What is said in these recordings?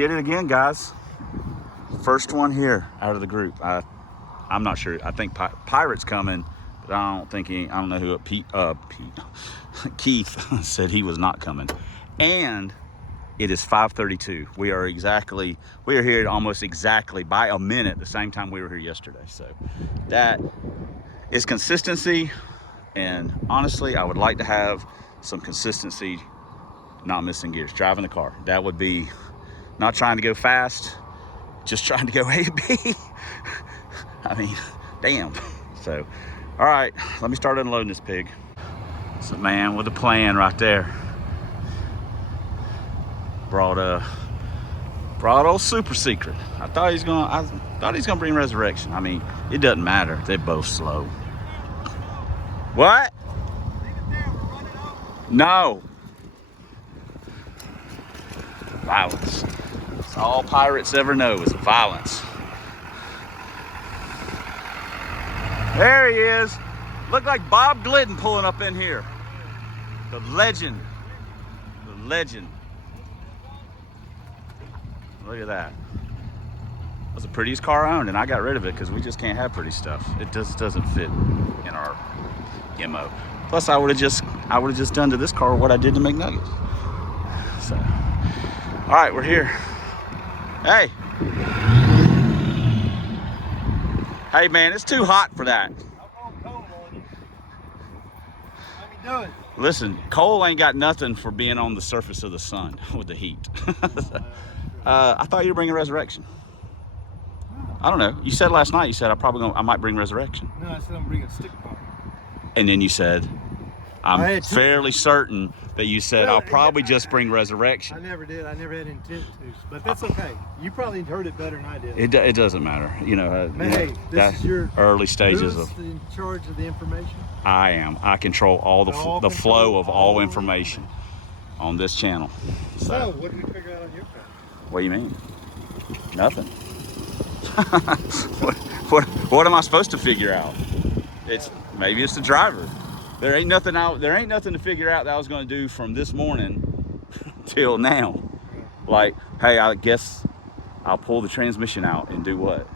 did it again, guys. First one here out of the group. I'm not sure. I think Pirate's coming, but I don't think I don't know who. Keith said he was not coming. And it is 5:32. We are here almost exactly by a minute the same time we were here yesterday. So that is consistency. And honestly, I would like to have some consistency, not missing gears, driving the car. That would be not trying to go fast, just trying to go A to B. I mean, damn. So, all right, let me start unloading this pig. It's a man with a plan right there. Brought old Super Secret. I thought he's gonna bring Resurrection. I mean, it doesn't matter. They're both slow. What? No. Violence. It's all pirates ever know is violence. There he is. Looked like Bob Glidden pulling up in here. The legend. The legend. Look at that. That was the prettiest car I owned, and I got rid of it because we just can't have pretty stuff. It just doesn't fit in our MO. Plus, I would have just done to this car what I did to McNuggets. So, all right, we're here. Hey. Hey, man, it's too hot for that. Listen, coal ain't got nothing for being on the surface of the sun with the heat. I thought you were bringing Resurrection. I don't know. You said last night, you said I might bring Resurrection. No, I said I'm bringing a stick car. And then you said, I'm fairly certain that you said, I'll probably just bring Resurrection. I never did. I never had intent to. But that's okay. You probably heard it better than I did. It doesn't matter. You know, hey, this is your early stages who's in charge of the information? I am. I control all the flow of all information on this channel. So, what did we figure out on your car? What do you mean? Nothing. what am I supposed to figure out? Maybe it's the driver. There ain't nothing to figure out that I was going to do from this morning till now. Like, hey, I guess I'll pull the transmission out and do what?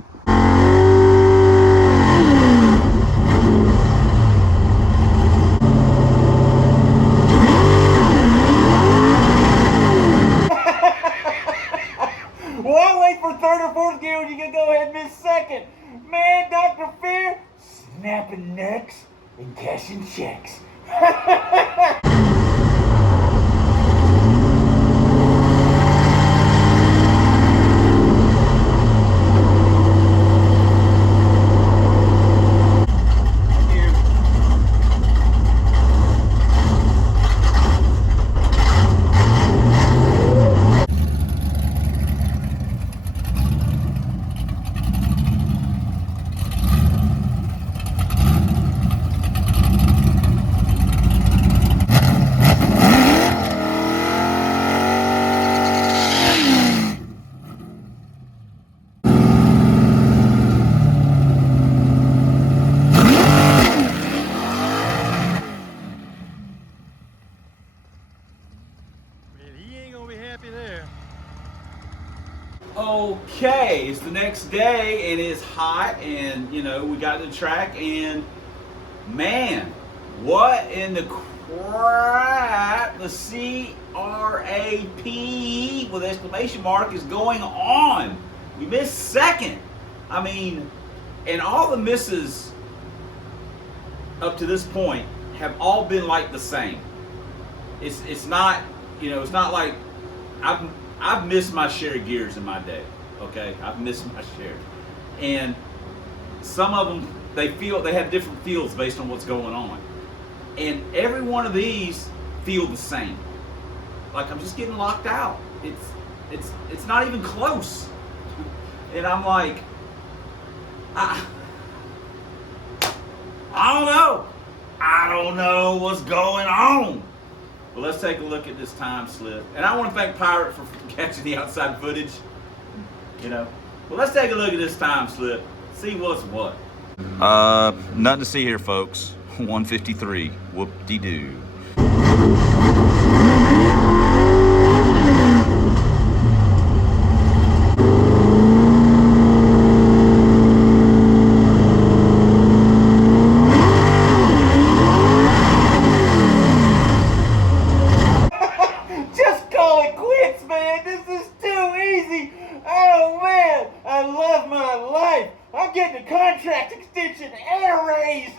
Why wait for third or fourth gear when you can go ahead and miss second? Man, Dr. Fear, snapping necks and cashing checks. Okay, it's the next day and it's hot, and you know, we got to the track, and man, what in the crap, the C-R-A-P with exclamation mark is going on? We missed second. I mean, and all the misses up to this point have all been like the same. It's not, you know, it's not like I've missed my share of gears in my day. Okay, I've missed my share, and some of them they have different feels based on what's going on, and every one of these feel the same. Like I'm just getting locked out. It's not even close, and I'm like, I don't know what's going on. But let's take a look at this time slip. And I want to thank Pirate for catching the outside footage. You know. Well, let's take a look at this time slip. See what's what. Nothing to see here, folks. 153. Whoop-de-doo. I love my life. I'm getting a contract extension and a raise.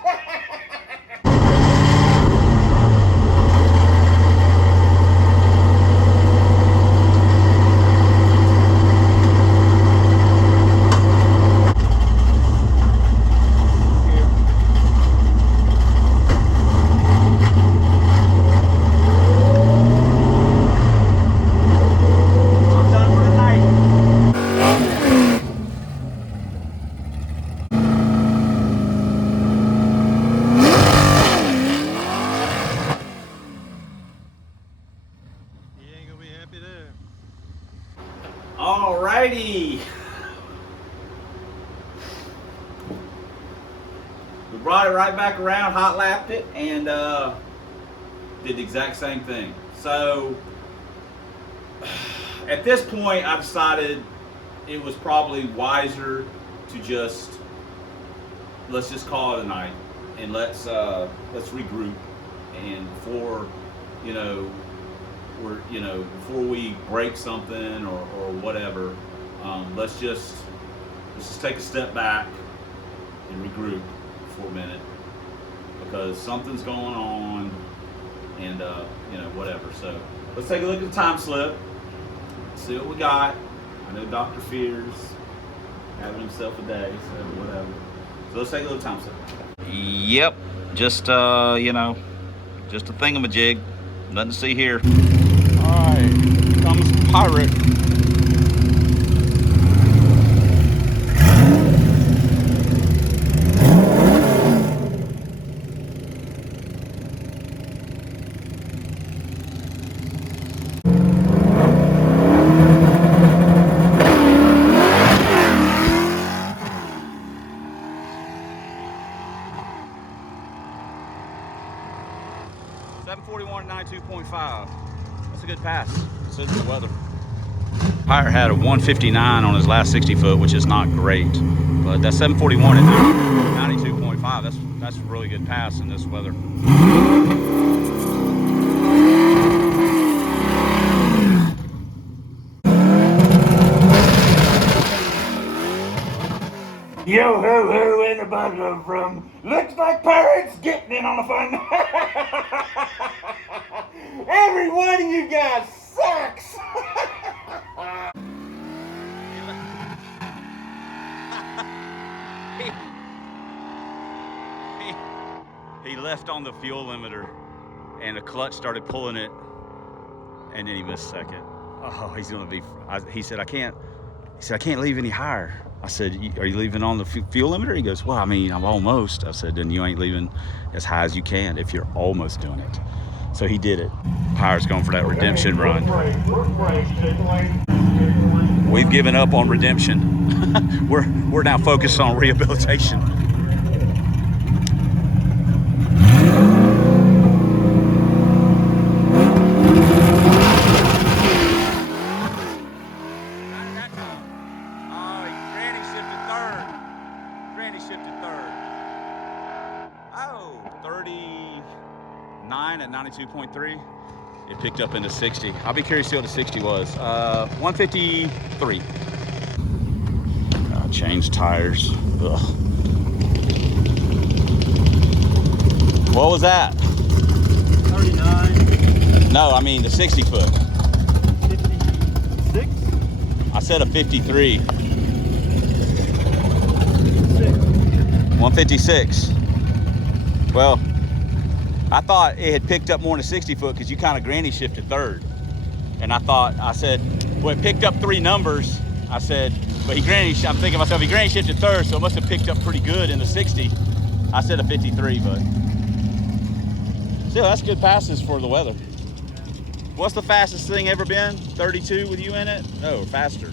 Alrighty. We brought it right back around, hot lapped it, and did the exact same thing. So at this point, I decided it was probably wiser to let's just call it a night, and let's regroup, and before before we break something or whatever, let's just take a step back and regroup for a minute, because something's going on, and whatever. So let's take a look at the time slip, see what we got. I know Dr. Fear's having himself a day, so whatever. So let's take a little time slip. Yep, just just a thingamajig. Nothing to see here. Alright, comes Pirate. .71 92.5. That's a good pass, considering the weather. Pirate had a 159 on his last 60 foot, which is not great, but that 741 at 92.5, that's a really good pass in this weather. Yo ho ho, in the bottom from. Looks like Pirate's getting in on the fun. Every one of you guys sucks. He left on the fuel limiter, and the clutch started pulling it, and then he missed second. Oh, he's gonna be. He said, I can't leave any higher. I said, are you leaving on the fuel limiter? He goes, well, I mean, I'm almost. I said, then you ain't leaving as high as you can if you're almost doing it. So he did it. Pirate's going for that redemption run. We've given up on redemption. We're now focused on rehabilitation. At 92.3, it picked up into 60. I'll be curious to see what the 60 was. 153. Changed tires. Ugh. What was that? 39. No, I mean the 60 foot. 56? I said a 53. 156. Well, I thought it had picked up more than a 60 foot because you kind of granny shifted third. And I said, well, it picked up 3 numbers. I said, but I'm thinking to myself, he granny shifted third, so it must have picked up pretty good in the 60. I said a 53, but still, that's good passes for the weather. What's the fastest thing ever been? 32 with you in it? Oh, faster.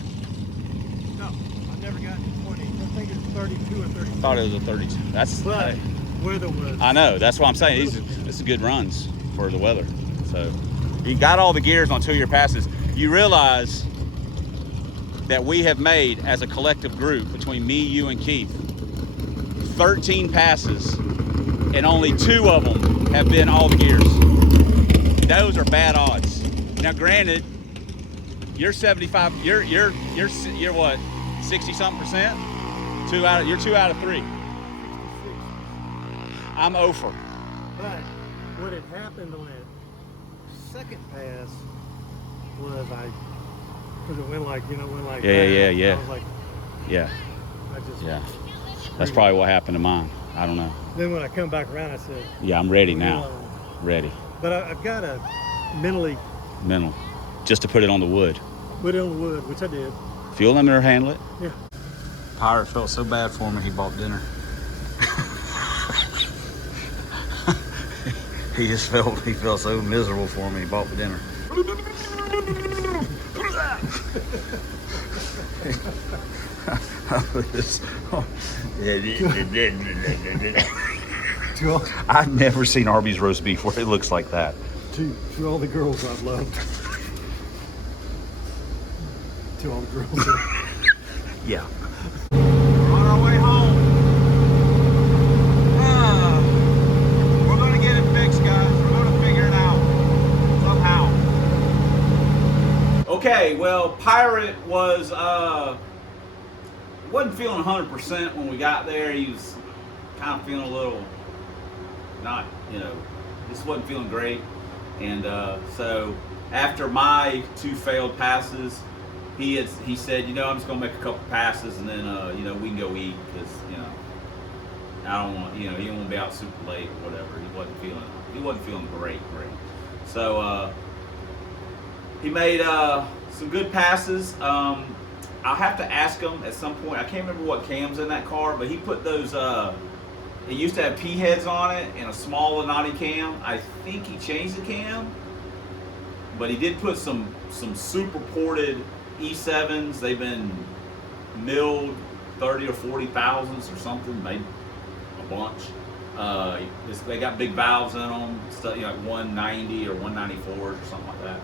No, I've never gotten to 20. I think it's 32 or 33. I thought it was a 32. That's. But weather was. I know. That's what I'm saying. This is good runs for the weather. So you got all the gears on 2 of your passes. You realize that we have made, as a collective group, between me, you, and Keith, 13 passes, and only 2 of them have been all the gears. Those are bad odds. Now, granted, you're 75. You're what? 60-something%? You're 2 out of 3. 66. I'm 0 for. But what had happened on that second pass was because it went like, went like that. Yeah. I was like, Yeah. I just Yeah. screamed. That's probably what happened to mine. I don't know. Then when I come back around, I said, Yeah, I'm ready now. Ready. But I've got to mentally Mental. Just to put it on the wood. put it on the wood, which I did. Fuel limiter, handle it. Yeah. Pirate felt so bad for me, he bought dinner. he felt so miserable for me, he bought the dinner. I've never seen Arby's roast beef where it looks like that. To all the girls I've loved. To all the girls. Yeah. We're on our way home. We're going to get it fixed, guys. We're going to figure it out somehow. Okay, well, Pirate wasn't feeling 100% when we got there. He was kind of feeling a little not, just wasn't feeling great. And so after my 2 failed passes, he said, I'm just gonna make a couple passes and then we can go eat because I don't want he didn't want to be out super late or whatever. He wasn't feeling great. So he made some good passes. I'll have to ask him at some point. I can't remember what cam's in that car, but he put those. It used to have P heads on it and a small Nite cam. I think he changed the cam, but he did put some super ported E7s. They've been milled 30 or 40 thousandths or something, maybe a bunch. They got big valves in them, stuff like 190 or 194s or something like that.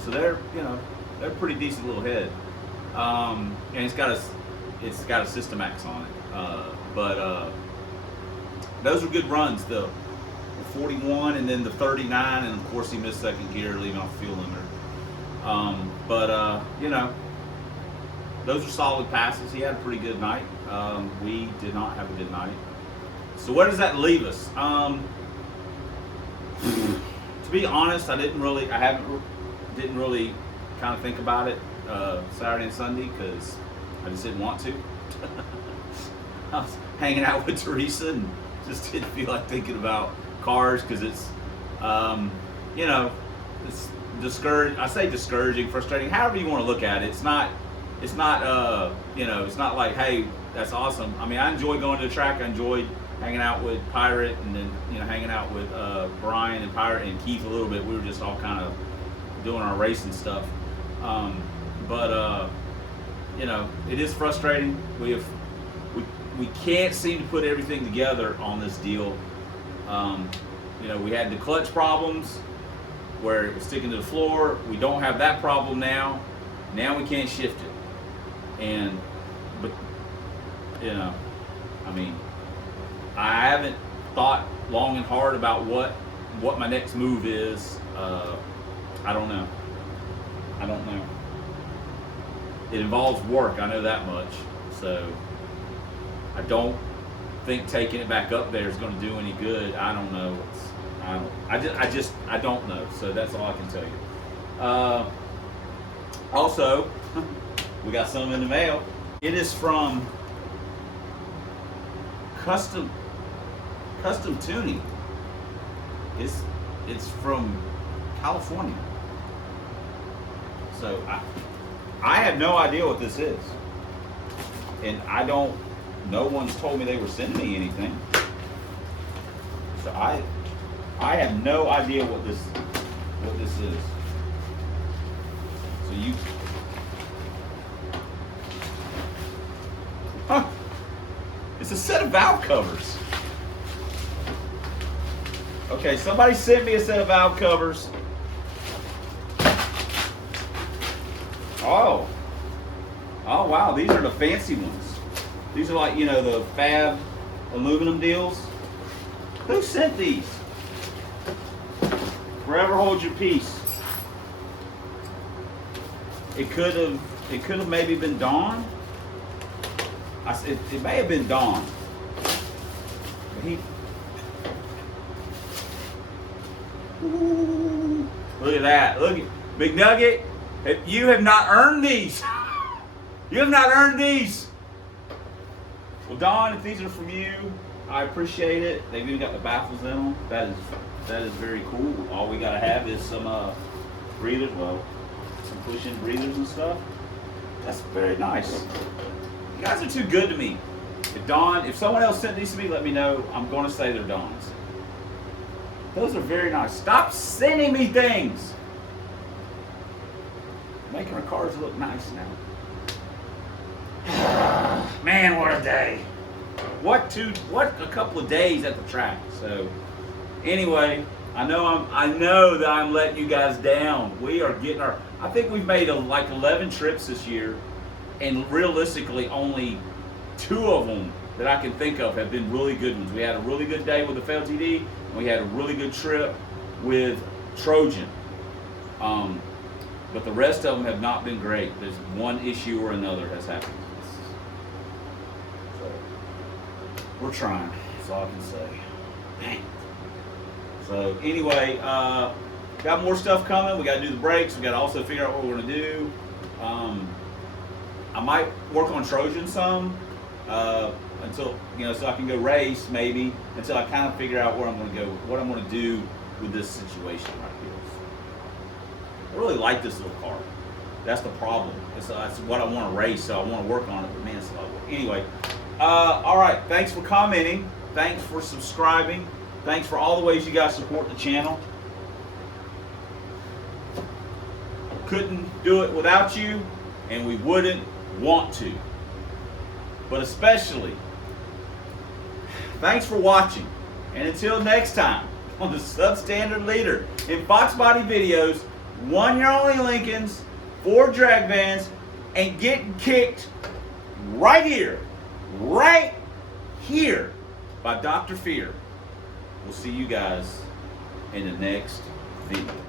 So they're a pretty decent little head. And it's got a System X on it. But those are good runs, the 41 and then the 39, and of course he missed second gear, leaving off fuel limiter. Those are solid passes. He had a pretty good night. We did not have a good night. So where does that leave us? To be honest, didn't really kind of think about it Saturday and Sunday because I just didn't want to. I was hanging out with Teresa and just didn't feel like thinking about cars because it's discouraging. I say discouraging, frustrating, however you want to look at it. It's not like, hey, that's awesome. I mean, I enjoy going to the track. I enjoyed hanging out with Pirate and then hanging out with Brian and Pirate and Keith a little bit. We were just all kind of doing our racing stuff. It is frustrating. We can't seem to put everything together on this deal. We had the clutch problems where it was sticking to the floor. We don't have that problem now. Now we can't shift it. I haven't thought long and hard about what my next move is. I don't know. It involves work, I know that much. So I don't think taking it back up there is going to do any good. I don't know. I don't know. So that's all I can tell you. Also, we got some in the mail. It is from Custom Tuning. It's from California. So I have no idea what this is, and no one's told me they were sending me anything. So I have no idea what this is. So it's a set of valve covers. Okay, somebody sent me a set of valve covers. Oh wow, these are the fancy ones. These are like, the fab aluminum deals. Who sent these? Forever hold your peace. It could have maybe been Dawn. It may have been Don. But he. Ooh, look at that. Look at McNugget. You have not earned these. You have not earned these. Well, Don, if these are from you, I appreciate it. They've even got the baffles in them. That is very cool. All we gotta have is some breathers. Well, some push-in breathers and stuff. That's very nice. You guys are too good to me. If someone else sent these to me, let me know. I'm gonna say they're Don's. Those are very nice. Stop sending me things. Making our cars look nice now. Man, what a day. What a couple of days at the track. So anyway, I know that I'm letting you guys down. We are getting I think we've made like 11 trips this year, and realistically only 2 of them that I can think of have been really good ones. We had a really good day with the FLTD, and we had a really good trip with Trojan. But the rest of them have not been great. There's one issue or another has happened. So we're trying. That's all I can say. Dang. So anyway, got more stuff coming. We got to do the brakes. We got to also figure out what we're going to do. I might work on Trojan some until, so I can go race maybe, until I kind of figure out where I'm going to go, what I'm going to do with this situation right here. I really like this little car. That's the problem. It's what I want to race, so I want to work on it, but man, it's a lot of work. Anyway, all right, thanks for commenting. Thanks for subscribing. Thanks for all the ways you guys support the channel. Couldn't do it without you, and we wouldn't want to. But especially, thanks for watching. And until next time, on the Substandard Leader in Fox Body Videos, 1-year only Lincolns, 4 drag vans, and getting kicked right here by Dr. Fear. We'll see you guys in the next video.